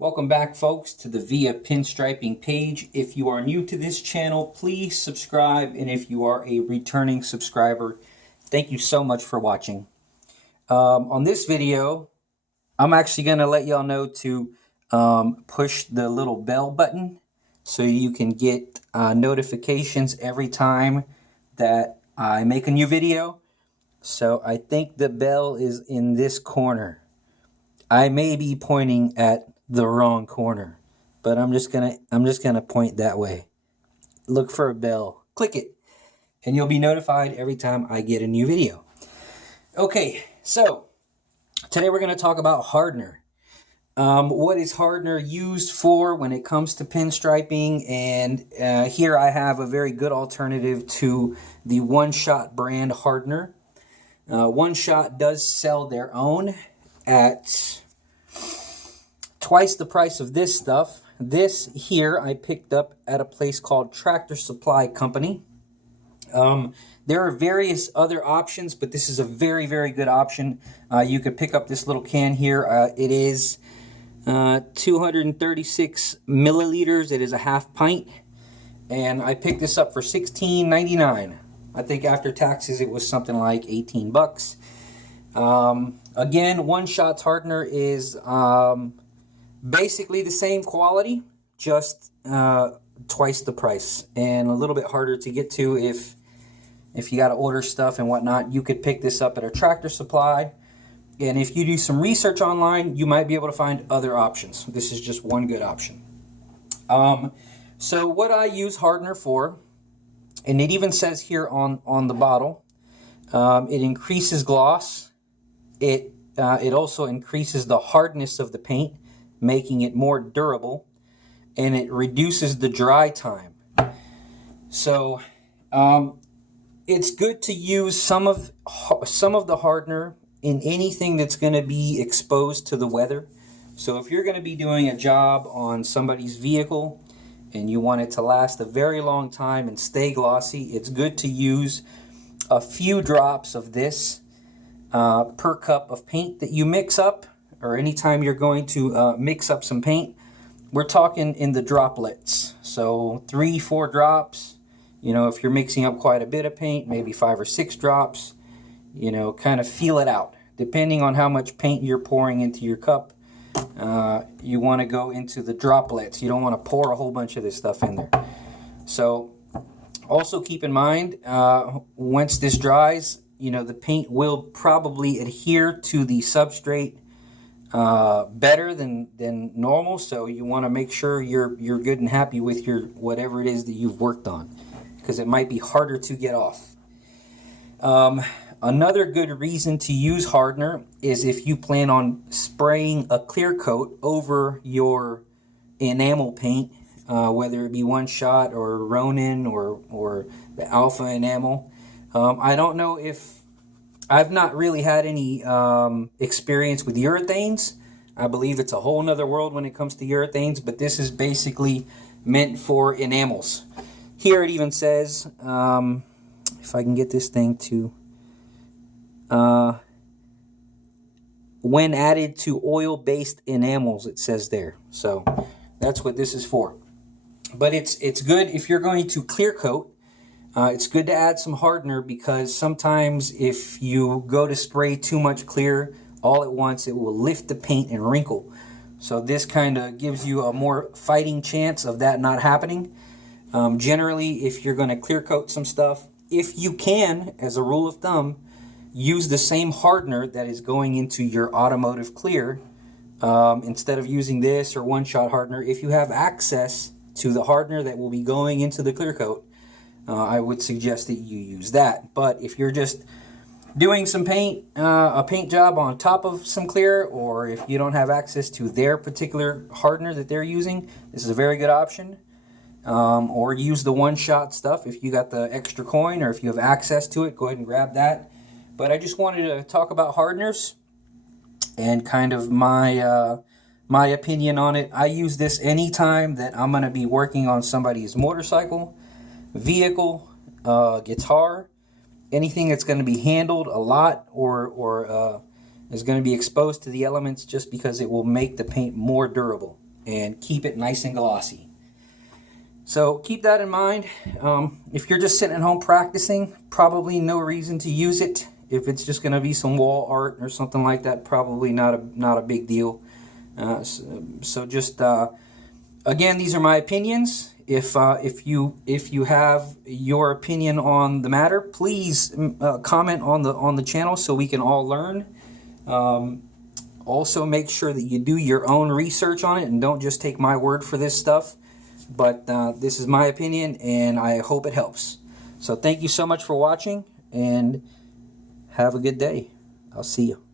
Welcome back, folks, to the Via Pinstriping page. If you are new to this channel, please subscribe, and if you are a returning subscriber, thank you so much for watching. On this video, I'm actually going to let y'all know to push the little bell button so you can get notifications every time that I make a new video. So I think the bell is in this corner. I may be pointing at the wrong corner, but I'm just gonna point that way. Look for a bell, click it, and you'll be notified every time I get a new video. Okay, so today we're going to talk about Hardener. What is Hardener used for when it comes to pinstriping? And here I have a very good alternative to the One Shot brand Hardener. One Shot does sell their own at twice the price of this stuff. This here I picked up at a place called Tractor Supply Company. There are various other options, but this is a very, very good option. You could pick up this little can here. It is 236 milliliters. It is a half pint. And I picked this up for $16.99. I think after taxes it was something like 18 bucks. Again, One Shot's Hardener is basically the same quality, just twice the price, and a little bit harder to get to if you got to order stuff and whatnot. You could pick this up at a Tractor Supply, and if you do some research online, you might be able to find other options. This is just one good option. So what I use Hardener for, and it even says here on the bottle, it increases gloss. It also increases the hardness of the paint, making it more durable, and it reduces the dry time. So it's good to use some of the Hardener in anything that's going to be exposed to the weather. So if you're going to be doing a job on somebody's vehicle and you want it to last a very long time and stay glossy, it's good to use a few drops of this per cup of paint that you mix up, or anytime you're going to mix up some paint. We're talking in the droplets, so 3-4 drops. You know, if you're mixing up quite a bit of paint, maybe 5 or 6 drops. You know, kind of feel it out. Depending on how much paint you're pouring into your cup, you want to go into the droplets. You don't want to pour a whole bunch of this stuff in there. So also keep in mind, once this dries, you know, the paint will probably adhere to the substrate better than normal. So you want to make sure you're good and happy with your whatever it is that you've worked on, because it might be harder to get off. Another good reason to use Hardener is if you plan on spraying a clear coat over your enamel paint, whether it be One Shot or Ronin or the Alpha enamel. I don't know if I've not really had any experience with urethanes. I believe it's a whole nother world when it comes to urethanes, but this is basically meant for enamels. Here it even says, if I can get this thing to, when added to oil-based enamels, it says there. So that's what this is for. But it's good if you're going to clear coat. It's good to add some Hardener, because sometimes if you go to spray too much clear all at once, it will lift the paint and wrinkle. So this kind of gives you a more fighting chance of that not happening. Generally, if you're going to clear coat some stuff, if you can, as a rule of thumb, use the same Hardener that is going into your automotive clear instead of using this or One Shot Hardener. If you have access to the Hardener that will be going into the clear coat, I would suggest that you use that. But if you're just doing some paint, a paint job on top of some clear, or if you don't have access to their particular Hardener that they're using, this is a very good option. Or use the One Shot stuff if you got the extra coin, or if you have access to it, go ahead and grab that. But I just wanted to talk about Hardeners and kind of my opinion on it. I use this anytime that I'm going to be working on somebody's motorcycle, vehicle, guitar, anything that's going to be handled a lot or is going to be exposed to the elements, just because it will make the paint more durable. and keep it nice and glossy. So keep that in mind. If you're just sitting at home practicing, probably no reason to use it. If it's just going to be some wall art or something like that, probably not a big deal. So just again, these are my opinions. If you have your opinion on the matter, please comment on the channel so we can all learn. Also, make sure that you do your own research on it and don't just take my word for this stuff. But this is my opinion, and I hope it helps. So thank you so much for watching, and have a good day. I'll see you.